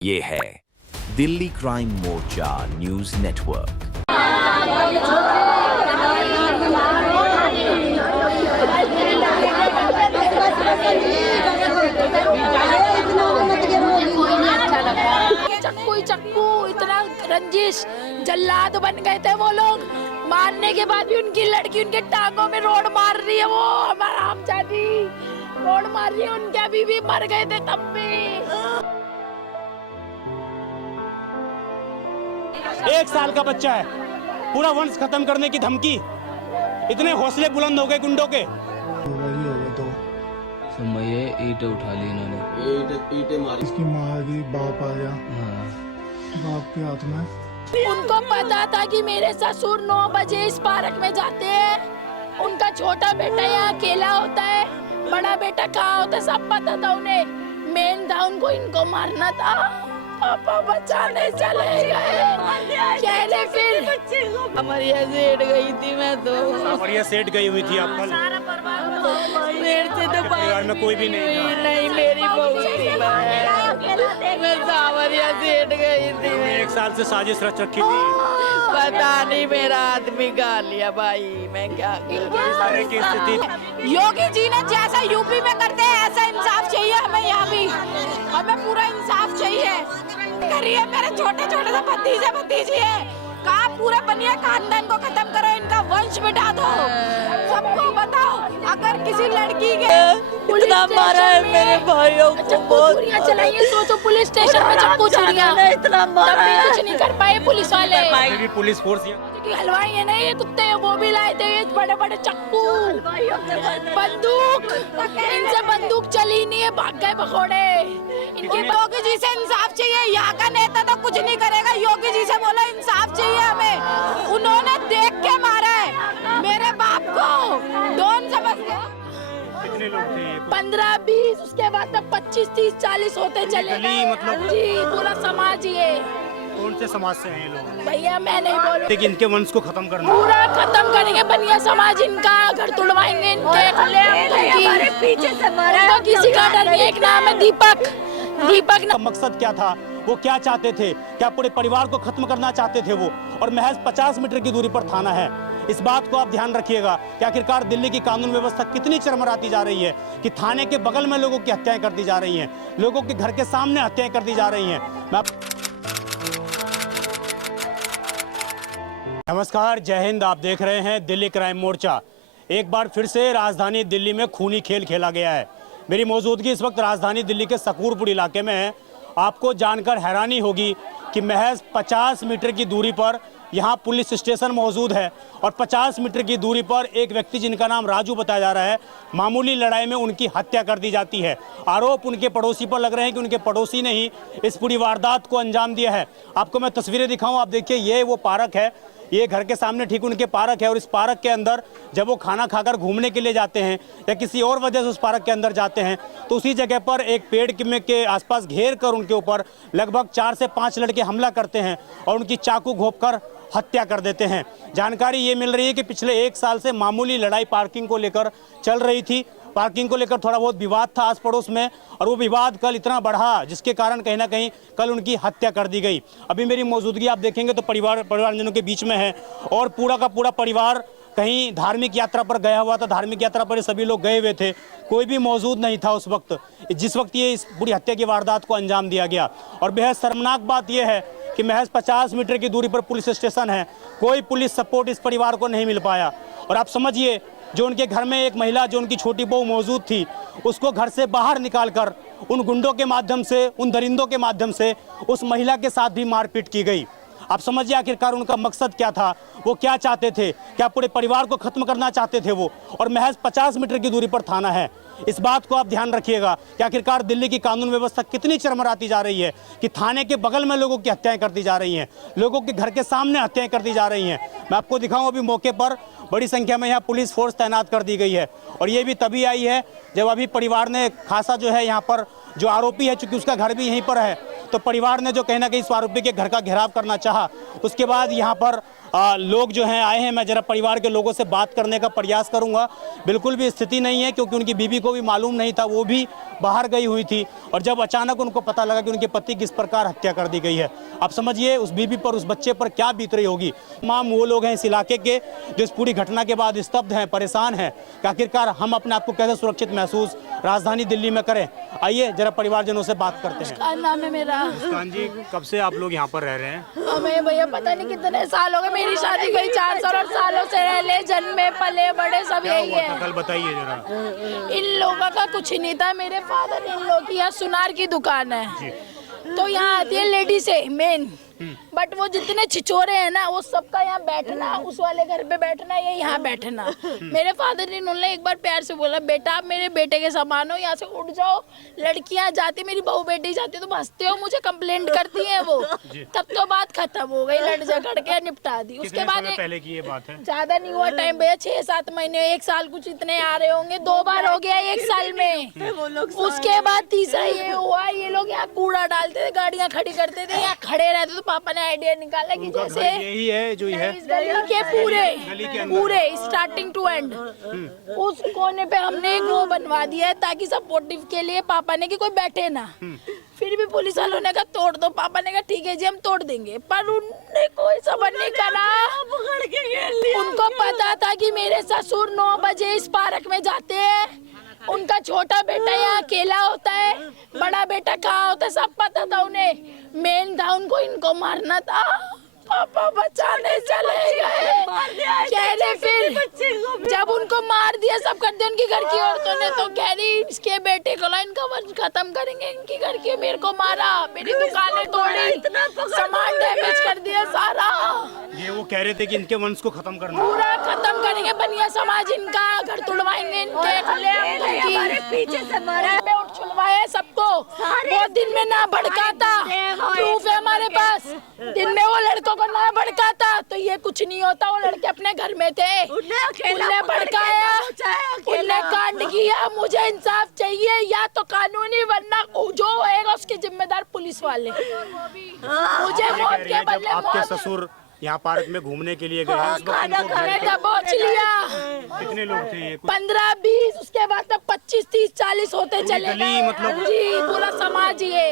ये है दिल्ली क्राइम मोर्चा news network. चक्कू इतना रंजिश जल्लाद बन गए थे वो लोग। मारने के बाद भी उनकी लड़की उनके टांगों में रोड मार रही है। वो हमारा हमजादी रोड मार रही है। उनके अभी भी मर गए थे तब भी। 1 साल का बच्चा है, पूरा वंश खत्म करने की धमकी। इतने हौसले बुलंद हो गए गुंडों के। ये ईंटें उठा ली इन्होंने, ईंटें मारी, इसकी माँ की बाप आया, हाँ। बाप के हाथ में। उनको पता था कि मेरे ससुर 9 बजे इस पार्क में जाते हैं। उनका छोटा बेटा यहाँ अकेला होता है, बड़ा बेटा कहाँ होता है सब पता था उन्हें। मेन था उनको इनको मारना था। पापा बचाने चले गए। कहने फिर हमारी सेठ गई थी। मैं तो बढ़िया सेठ गई हुई थी आप कल। मेरे से तो परिवार में कोई भी नहीं था। नहीं, मेरी बहू थी। मैं सावरिया सेठ गई थी। 1 साल से साजिश रच रखी थी। पता नहीं मेरा आदमी खा लिया भाई, मैं क्या सारे की स्थिति। योगी जी ने जैसा यूपी में करते हैं ऐसा इंसाफ चाहिए हमें। यहाँ भी हमें पूरा इंसाफ चाहिए। करिए मेरे छोटे छोटे से भतीजे है। कहा पूरे बनिया खानदान को खत्म करो, इनका वंश मिटा दो। सबको बताओ अगर किसी लड़की के इतना मारा है मेरे भाइयों को, बहुत छुरियां चलाई है। सोचो पुलिस स्टेशन में चक्कू छुरियां इतना मारा है, कुछ नहीं कर पाए पुलिस वाले। मेरी पुलिस फोर्स कि हलवाई है नहीं, ये कुत्ते हैं वो भी लाए थे। ये बड़े बड़े चक्कू, बंदूक, इनसे बंदूक चली नहीं है, भाग गए भगोड़े। इनके योगी जी से इंसाफ चाहिए। यहाँ का नेता तो कुछ नहीं करेगा। योगी जी से बोलो इंसाफ चाहिए हमें। उन्होंने देख के मारा है मेरे बाप को। डॉन समझ गए। कितने लोग थे? 15-20, उसके बाद में 25-30-40 होते चले गली गए। मतलब? जी पूरा समाज ये। कौन से समाज से हैं ये लोग? भैया मैं नहीं बोलूं। लेकिन इनके वंश को खत्म करना, पूरा खत्म करेंगे। बनिया समाज इनका घर तुड़वाएंगे। इनके पीछे से मारा, किसी का डर नहीं। एक नाम है दीपक का मकसद क्या था, वो क्या चाहते थे? क्या पूरे परिवार को खत्म करना चाहते थे वो? और महज 50 मीटर की दूरी पर थाना है। इस बात को आप ध्यान रखिएगा कि आखिरकार दिल्ली की कानून व्यवस्था कितनी चरमराती जा रही है कि थाने के बगल में लोगों की हत्याएं कर दी जा रही हैं, लोगों के घर के सामने हत्याएं कर दी जा रही हैं। नमस्कार, जय हिंद। आप देख रहे हैं दिल्ली क्राइम मोर्चा। एक बार फिर से राजधानी दिल्ली में खूनी खेल खेला गया है। मेरी मौजूदगी इस वक्त राजधानी दिल्ली के सकूरपुर इलाके में है। आपको जानकर हैरानी होगी कि महज 50 मीटर की दूरी पर यहाँ पुलिस स्टेशन मौजूद है और 50 मीटर की दूरी पर एक व्यक्ति जिनका नाम राजू बताया जा रहा है, मामूली लड़ाई में उनकी हत्या कर दी जाती है। आरोप उनके पड़ोसी पर लग रहे हैं कि उनके पड़ोसी ने ही इस पूरी वारदात को अंजाम दिया है। आपको मैं तस्वीरें दिखाऊं, आप देखिए ये वो पार्क है, ये घर के सामने ठीक उनके पार्क है। और इस पार्क के अंदर जब वो खाना खाकर घूमने के लिए जाते हैं या किसी और वजह से उस पार्क के अंदर जाते हैं तो उसी जगह पर एक पेड़ के आसपास घेर कर उनके ऊपर लगभग 4 से 5 लड़के हमला करते हैं और उनकी चाकू घोंपकर हत्या कर देते हैं। जानकारी ये मिल रही है कि पिछले 1 साल से मामूली लड़ाई पार्किंग को लेकर चल रही थी। पार्किंग को लेकर थोड़ा बहुत विवाद था आस पड़ोस में और वो विवाद कल इतना बढ़ा जिसके कारण कहीं ना कहीं कल उनकी हत्या कर दी गई। अभी मेरी मौजूदगी आप देखेंगे तो परिवारजनों के बीच में है और पूरा का पूरा परिवार कहीं धार्मिक यात्रा पर गया हुआ था। धार्मिक यात्रा पर सभी लोग गए हुए थे, कोई भी मौजूद नहीं था उस वक्त जिस वक्त ये इस पूरी हत्या की वारदात को अंजाम दिया गया। और बेहद शर्मनाक बात यह है कि महज 50 मीटर की दूरी पर पुलिस स्टेशन है, कोई पुलिस सपोर्ट इस परिवार को नहीं मिल पाया। और आप समझिए, जो उनके घर में एक महिला, जो उनकी छोटी बहू मौजूद थी, उसको घर से बाहर निकालकर उन गुंडों के माध्यम से, उन दरिंदों के माध्यम से उस महिला के साथ भी मारपीट की गई। आप समझिए आखिरकार उनका मकसद क्या था, वो क्या चाहते थे? क्या पूरे परिवार को खत्म करना चाहते थे वो? और महज 50 मीटर की दूरी पर थाना है। इस बात को आप ध्यान रखिएगा कि आखिरकार दिल्ली की कानून व्यवस्था कितनी चरमराती जा रही है कि थाने के बगल में लोगों की हत्याएं कर दी जा रही हैं, लोगों के घर के सामने हत्याएं कर दी जा रही हैं। मैं आपको दिखाऊं, अभी मौके पर बड़ी संख्या में यहाँ पुलिस फोर्स तैनात कर दी गई है और ये भी तभी आई है जब अभी परिवार ने खासा जो है यहाँ पर जो आरोपी है, चूंकि उसका घर भी यहीं पर है, तो परिवार ने जो कहना कि इस आरोपी के घर का घेराव करना चाहा, उसके बाद यहाँ पर लोग जो हैं आए हैं। मैं जरा परिवार के लोगों से बात करने का प्रयास करूंगा। बिल्कुल भी स्थिति नहीं है, क्योंकि उनकी बीवी को भी मालूम नहीं था, वो भी बाहर गई हुई थी, और जब अचानक उनको पता लगा कि उनके पति किस प्रकार हत्या कर दी गई है, आप समझिए उस बीवी पर, उस बच्चे पर क्या बीत रही होगी। तमाम वो लोग हैं इस इलाके के जो इस पूरी घटना के बाद स्तब्ध हैं, परेशान हैं कि आखिरकार हम अपने आप को कैसे सुरक्षित महसूस राजधानी दिल्ली में करें। आइए जरा परिवारजनों से बात करते हैं। का नाम है मेरा। मुस्कान जी, कब से आप लोग यहाँ पर रह रहे हैं? हमें भैया पता नहीं कितने साल हो गए, मेरी शादी गई 400 सालों से रह, जन्मे पले बड़े सब यही है। कल बताइए जरा। इन लोगों का कुछ नहीं था। मेरे फादर इन लोग की यहाँ सुनार की दुकान है, तो यहाँ आती है लेडी से मेन, बट वो जितने छिचोरे हैं ना, वो सबका यहाँ बैठना, उस वाले घर पे बैठना, ये यहाँ बैठना। मेरे फादर ने उन्होंने एक बार प्यार से बोला, बेटा आप मेरे बेटे के समान हो, यहाँ से उठ जाओ। लड़कियाँ जाती, मेरी बहू बेटी जाती तो हंसते हो, मुझे कंप्लेंट करती हैं वो। तब तो बात खत्म हो गई, लड़ झगड़ के निपटा दी। उसके बाद पहले की ये बात है? ज्यादा नहीं हुआ टाइम भैया, 6-7 महीने, 1 साल कुछ इतने आ रहे होंगे। 2 बार हो गया 1 साल में। उसके बाद तीसरा ये हुआ, ये लोग यहाँ कूड़ा डालते थे, गाड़ियाँ खड़ी करते थे, यहाँ खड़े रहते, तो पापा ने आइडिया निकाला कि जैसे यही है जो है इस गली के पूरे स्टार्टिंग टू एंड उस कोने पे हमने एक वो बनवा दिया है, ताकि सपोर्टिव के लिए पापा ने कि कोई बैठे ना। फिर भी पुलिस वालों ने कहा तोड़ दो, पापा ने कहा ठीक है जी हम तोड़ देंगे, पर उनने कोई समझ नहीं करा। उनको पता था कि मेरे ससुर 9 बजे इस पार्क में जाते हैं, उनका छोटा बेटा यहाँ अकेला होता है, बड़ा बेटा कहाँ होता है, सब पता था उन्हें। मेन था उनको इनको मारना था। पापा बचाने चले गए, कह रहे फिर जब उनको मार दिया सब कर दिया उनकी घर की औरतों ने, तो कह रही इसके बेटे को ला, इनका वंश खत्म करेंगे, इनकी घर की, मेरे को मारा, मेरी दुकानें तोड़ी, सामान डैमेज कर दिया सारा। ये वो कह रहे थे कि इनके वंश को खत्म करना, पूरा खत्म करेंगे, बनिया समाज इनका, घर तुड़वाएंगे इनके, पीछे से मारे उठ छुड़वाए सबको। वो दिन में ना भड़काता, प्रूफ है हमारे पास, दिन में वो लड़कों को ना भड़काता तो ये कुछ नहीं होता। वो लड़के अपने घर में थे, उन्हें भड़काया, उन्हें कांड किया। मुझे इंसाफ चाहिए, या तो कानूनी, वरना जो होएगा उसके जिम्मेदार पुलिस वाले। मुझे मौत के बदले आपके ससुर यहाँ पार्क में घूमने के लिए गए, दबोच लिया। कितने लोग थे ये? 15-20, उसके बाद तक 25-30-40 होते चले गए। मतलब जी पूरा समाज ये।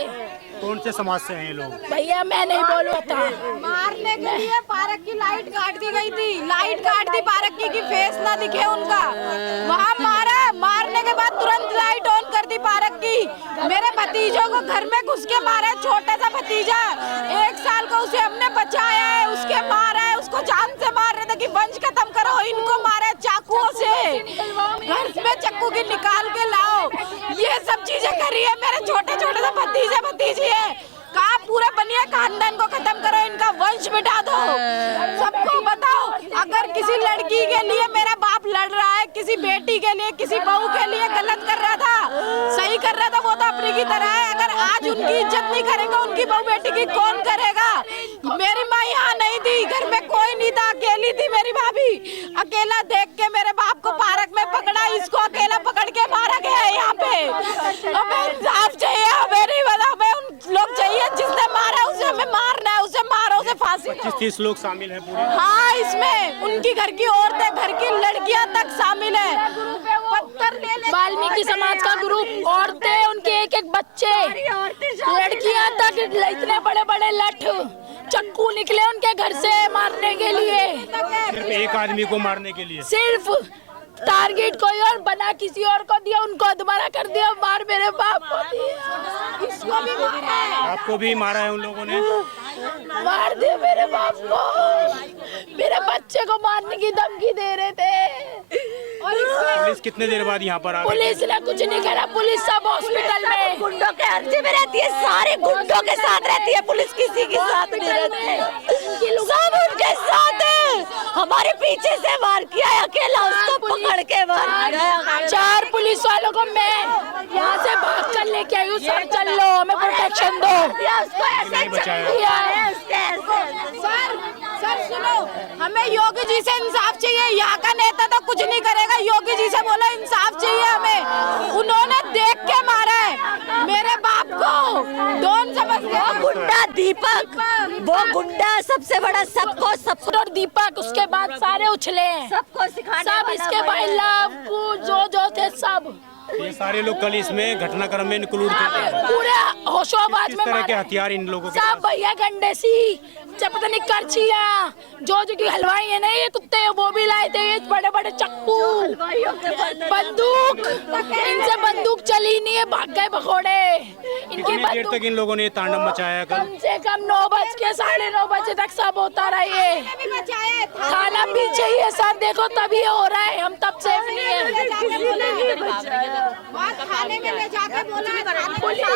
कौन से समाज से हैं ये लोग? भैया मैं नहीं बोलूँ था। मारने के लिए पार्क की लाइट काट दी गई थी, लाइट काट दी पार्क की कि फेस ना दिखे उनका। वहाँ मारा, मारने के बाद तुरंत लाइट ऑन कर दी पार्क की। मेरे भतीजों को घर में घुस के मारा, छोटा सा भतीजा 1 साल का, उसे हमने बचाया है, उसके मारा है, उसको जान से मार रहे थे कि वंश खत्म करो, इनको मारे चाकुओं से, घर में चाकू की निकाल के लाओ, ये सब चीजें करी है। मेरे छोटे छोटे से भतीजे भतीजी है, कहा पूरे बनिया खानदान को खत्म करो, इनका वंश मिटा दो। सबको बताओ, अगर किसी लड़की के लिए मेरा बाप लड़ रहा है, किसी बेटी के लिए, किसी बहू के लिए गलत कर रहा था, सही कर रहा था, वो तो अपनी की तरह है। अगर आज उनकी इज्जत नहीं करेगा, उनकी बहू बेटी की कौन करेगा? मेरी माँ यहाँ नहीं थी, घर में कोई नहीं था, अकेली थी मेरी भाभी। अकेला देख के मेरे बाप को पार्क में पकड़ा, इसको अकेला पकड़ के मारा गया है यहाँ पे। हमें इंसाफ चाहिए, हमें नहीं पता, हमें उन लोग चाहिए जिसने मारा उसे हमें मारना है, उसे मारो, उसे फांसी। 25-30 लोग शामिल हैं पूरे? हाँ, इसमें उनकी घर की औरतें, घर की लड़कियां तक शामिल है। पत्थर ले वाल्मीकि समाज का ग्रुप, औरतें, उनके एक बच्चे, लड़कियां तक, इतने बड़े बड़े लठ चक्कू निकले उनके घर से मारने के लिए। सिर्फ एक आदमी को मारने के लिए? सिर्फ टारगेट कोई और बना, किसी और को दिया, उनको अधमरा कर दिया, मार मेरे बाप को दिया, इसको भी मारा है। आपको भी मारा है उन लोगों ने? मार दिया मेरे बाप को, मेरे बच्चे को मारने की धमकी दे रहे थे। और पुलिस कितने देर बाद यहाँ पर आ गई? पुलिस ने कुछ नहीं करा, पुलिस सब हॉस्पिटल में गुंडों के अर्जी में रहती है, सारे गुंडों के साथ रहती है, पुलिस किसी के साथ नहीं रहती, सब उनके साथ है। हमारे पीछे से वार किया है, अकेला उसको पकड़ के मार दिया। 4 पुलिस वालों को मैं यहाँ से भाग कर लेके आई हूँ, सर चल लो, हमें प्रोटेक्शन दो। नहीं बचाया? सर सुनो, हमें योगी जी से इंसाफ चाहिए। यहाँ का नेता तो कुछ नहीं करेगा, योगी जी से बोलो इंसाफ चाहिए हमें। उन्होंने देख के मारा है, मेरे गुंडा दीपक, वो गुंडा सबसे बड़ा, सबको सब और दीपक, उसके बाद सारे उछले हैं, सबको सिखाने सब वाला इसके वही है। भाई जो थे सब ये सारे लोग कल इसमें घटनाक्रम में इंक्लूड थे। पूरे होशोबाज किस में तरह के मारे। हथियार इन लोगों के सब भैया गंडेसी, पता नहीं करछियाँ, जो की हलवाई है ना ये कुत्ते, वो भी लाए थे, ये बड़े बड़े चक्कू, बंदूक, इनसे बंदूक चली नहीं है, भाग गए भगोड़े। इनकी कितनी देर बंदूक तक इन लोगों ने ये तांडव मचाया कल? कम से कम 9 बज के 9:30 बजे तक सब होता रहा ये। खाना पीछे ही है सर, देखो तभी हो रहा है, हम तब सेफ नहीं है। थाने में ले जाके बोला,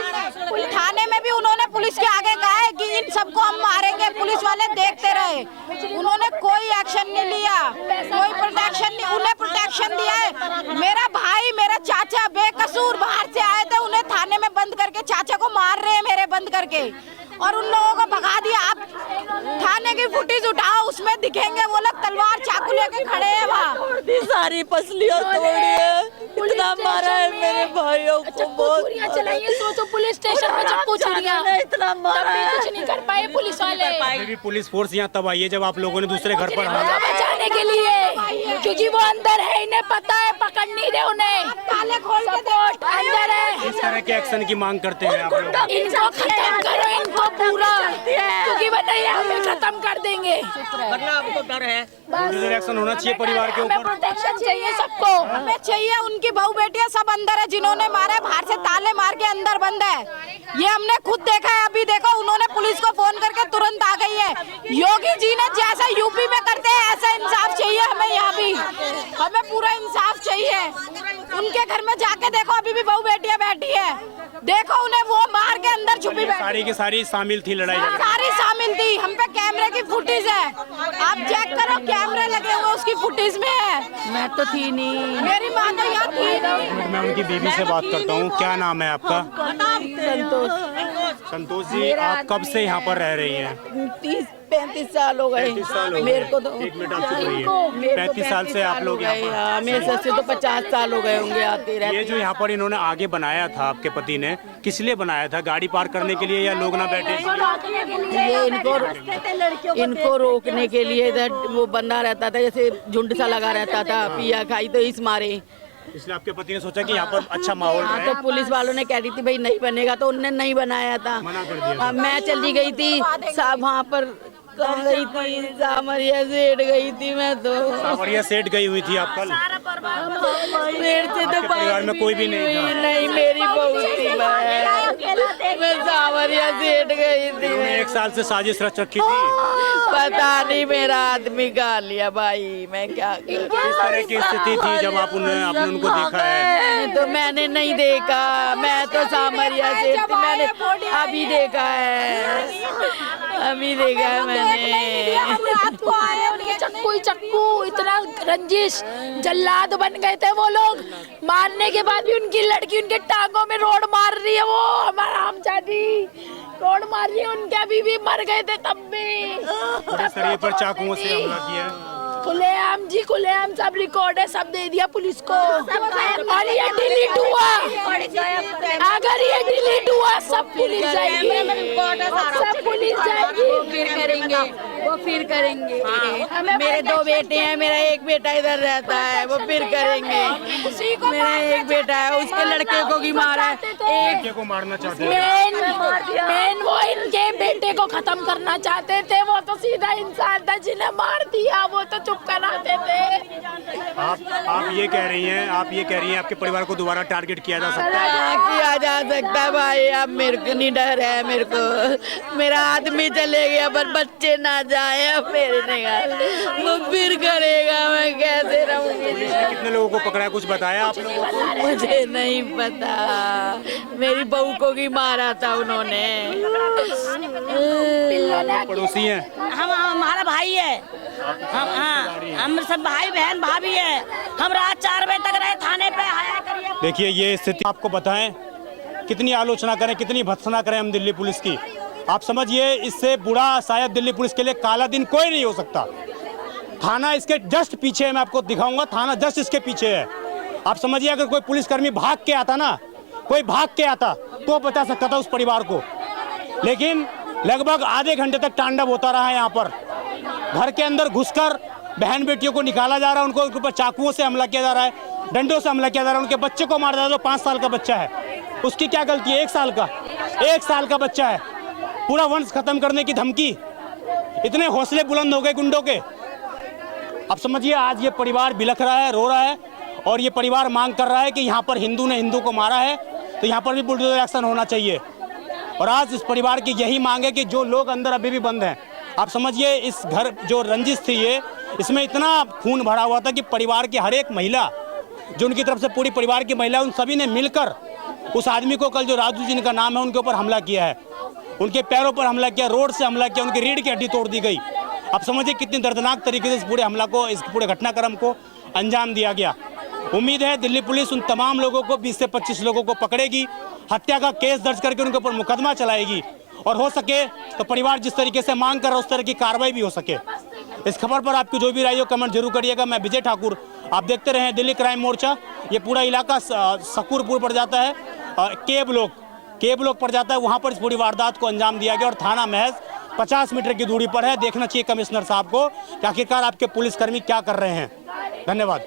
थाने में भी उन्होंने पुलिस के आगे कहा है कि इन सबको हम मारेंगे, पुलिस वाले देखते रहे, उन्होंने कोई एक्शन नहीं लिया, कोई प्रोटेक्शन नहीं, उन्हें प्रोटेक्शन दिया है। मेरा भाई, मेरा चाचा बेकसूर बाहर से आए थे, उन्हें थाने में बंद करके चाचा को मार रहे हैं मेरे बंद करके, और उन लोगों को भगा दिया। आप थाने की फुटेज उठाओ, उसमें दिखेंगे वो लोग तलवार चाकू लेके खड़े हैं वहाँ। सारी पसलियां तोड़ी है, इतना मारा है मेरे भाइयों को, बहुत छुरियां चलाई हैं, सोचो पुलिस स्टेशन में चक्कू छुरियां, इतना मारा तब भी है। कुछ नहीं कर पाए पुलिस वाले। अभी भी पुलिस फोर्स यहाँ तब आई है जब आप लोगों ने दूसरे घर पर हमला। बचाने के लिए, क्योंकि वो अंदर है, इन्हें पता है, पकड़ नहीं रहे उन्हें, ताले खोल के सपोर्ट अंदर है। इस तरह के एक्शन की मांग करते हैं आप लोग? इनको खत्म करो, इनको पूरा, क्योंकि वरना ये हमें खत्म कर देंगे। वरना आपको डर है। एक्शन होना चाहिए परिवार के हमें ऊपर। प्रोटेक्शन चाहिए सबको, हमें चाहिए, उनकी बहू बेटियां सब अंदर है, जिन्होंने मारा है बाहर से ताले मार के अंदर बंद है, ये हमने खुद देखा है। अभी देखो, उन्होंने पुलिस को फोन करके तुरंत आ गई है। योगी जी ने जैसा यूपी में करते हैं ऐसा इंसाफ चाहिए हमें यहाँ भी, हमें पूरा इंसाफ चाहिए। उनके घर में जाके देखो, अभी भी बहू बेटियां बैठी है, देखो उन्हें वो मार के अंदर छुपी बैठी, सारी की सारी शामिल थी लड़ाई झगड़े। सारी शामिल थी। हम पे कैमरे की फुटेज है, आप चेक करो, कैमरे लगे हुए उसकी फुटेज में है। मैं तो थी नहीं, मेरी माँ तो यहाँ थी नहीं। मैं उनकी बीवी से बात करता हूँ। क्या नाम है आपका? संतोष जी, आप कब से यहाँ पर रह रही हैं? 30-35 साल हो गए 35 साल हो गए। मेरे को तो। एक मिनट आप चुप रहिए। 35 साल से आप लोग यहाँ पर? मेरे ससुर से तो 50 साल हो गए होंगे आते रहते। ये जो यहाँ पर इन्होंने आगे बनाया था आपके पति ने, किस लिए बनाया था? गाड़ी पार करने के लिए या लोग ना बैठे? ये इनको रोकने के लिए इधर वो बंदा रहता था, जैसे झुंड सा लगा रहता था, पिया खाई तो इस मारे। इसलिए आपके पति ने सोचा कि यहाँ पर अच्छा माहौल हाँ, रहे। तो पुलिस वालों ने कह रही थी भाई नहीं बनेगा, तो उनने नहीं बनाया था। मना कर दिया। मैं चली गई थी साहब वहाँ पर, कहाँ गई थी, सामरिया सेठ गई थी मैं तो। सावरिया सेठ गई हुई थी आप कल? मेरे से तो आपके परिवार में कोई भी नहीं था? नहीं, मेरी बहू थी, मैं सावरिया सेठ गई थी। इन्होंने 1 साल से साजिश रच रखी थी। पता नहीं, मेरा आदमी गा लिया भाई, मैं क्या करूं। किस तरह की स्थिति थी जब आपने उनको देखा है? तो मैंने नहीं देखा, मैं तो सामरिया से थी, मैंने अभी देखा है, अभी देखा है मैंने। चक्कू ही चक्कू, इतना रंजिश, जल्लाद बन गए थे वो लोग। मारने के बाद भी उनकी लड़की उनके टांगों में रोड मार रही है, वो हमारा हमजादी रोड मार रही है उनके, अभी भी मर गए थे तब भी। पूरे शरीर पर चाकुओं से हमला किया। खुलेआम जी, खुलेआम सब रिकॉर्ड है, सब दे दिया पुलिस को। और ये डिलीट हुआ, अगर ये डिलीट हुआ सब पुलिस जाएगी, सब पुलिस जाएगी। फिर करेंगे, वो फिर करेंगे। मेरे 2 बेटे हैं, मेरा एक बेटा इधर रहता है, वो फिर करेंगे। मेरा एक बेटा है, उसके लड़के को भी मारा है, एक लड़के को मारना चाहते हैं। मेन वो इनके बेटे को खत्म करना चाहते थे, वो तो सीधा इंसान था, जिन्हें मार दिया वो तो चुप कराते थे। आप ये कह रही हैं, आपके परिवार को दोबारा टारगेट किया जा सकता है? किया जा सकता है भाई, अब मेरे को नहीं डर है, मेरे को मेरा आदमी चले गया पर बच्चे ना जाए, अब मेरे नहीं, वो फिर करेगा, मैं कैसे रहूंगी। कितने लोगों को पकड़ा है, कुछ बताया आप लोगों को? मुझे नहीं पता, मेरी बहू को भी मारा था उन्होंने। पड़ोसी हैं? हमारा भाई है, हम सब भाई बहन भाभी है। हम रात 4 बजे तक रहे थाने पे, आया करिए। देखिए ये स्थिति, आपको बताएं, कितनी आलोचना करें, कितनी भत्सना करें हम दिल्ली पुलिस की, आप समझिए इससे बुरा शायद दिल्ली पुलिस के लिए काला दिन कोई नहीं हो सकता। थाना इसके जस्ट पीछे है, मैं आपको दिखाऊंगा, थाना जस्ट इसके पीछे है। आप समझिए अगर कोई पुलिसकर्मी भाग के आता ना, कोई भाग के आता तो बचा सकता था उस परिवार को, लेकिन लगभग आधे घंटे तक तांडव होता रहा है यहाँ पर। घर के अंदर घुसकर बहन बेटियों को निकाला जा रहा है, उनको ऊपर चाकुओं से हमला किया जा रहा है, डंडों से हमला किया जा रहा है, उनके बच्चे को मार दिया जो 5 साल का बच्चा है। उसकी क्या गलती है? 1 साल का बच्चा है। पूरा वंश खत्म करने की धमकी। इतने हौसले बुलंद हो गए गुंडों के। अब समझिए, आज ये परिवार बिलख रहा है, रो रहा है, और ये परिवार मांग कर रहा है कि यहाँ पर हिंदू ने हिंदू को मारा है तो यहाँ पर भी बुलडोजर एक्शन होना चाहिए। और आज इस परिवार की यही मांग है कि जो लोग अंदर अभी भी बंद हैं, आप समझिए इस घर जो रंजिश थी ये, इसमें इतना खून भरा हुआ था कि परिवार की हर एक महिला, जो उनकी तरफ से पूरी परिवार की महिला, उन सभी ने मिलकर उस आदमी को, कल जो राजू जिनका नाम है, उनके ऊपर हमला किया है, उनके पैरों पर हमला किया, रोड से हमला किया, उनकी रीढ़ की हड्डी तोड़ दी गई। अब समझिए कितनी दर्दनाक तरीके से इस पूरे हमला को, इस पूरे घटनाक्रम को अंजाम दिया गया। उम्मीद है दिल्ली पुलिस उन तमाम लोगों को, 20 से 25 लोगों को पकड़ेगी, हत्या का केस दर्ज करके उनके ऊपर मुकदमा चलाएगी, और हो सके तो परिवार जिस तरीके से मांग कर रहा है उस तरह की कार्रवाई भी हो सके। इस खबर पर आपकी जो भी राय हो कमेंट जरूर करिएगा। मैं विजय ठाकुर, आप देखते रहें दिल्ली क्राइम मोर्चा। ये पूरा इलाका सकूरपुर पड़ जाता है, केब लोग पड़ जाता है, वहाँ पर इस पूरी वारदात को अंजाम दिया गया, और थाना महज 50 मीटर की दूरी पर है। देखना चाहिए कमिश्नर साहब को कि आखिरकार आपके पुलिसकर्मी क्या कर रहे हैं। धन्यवाद।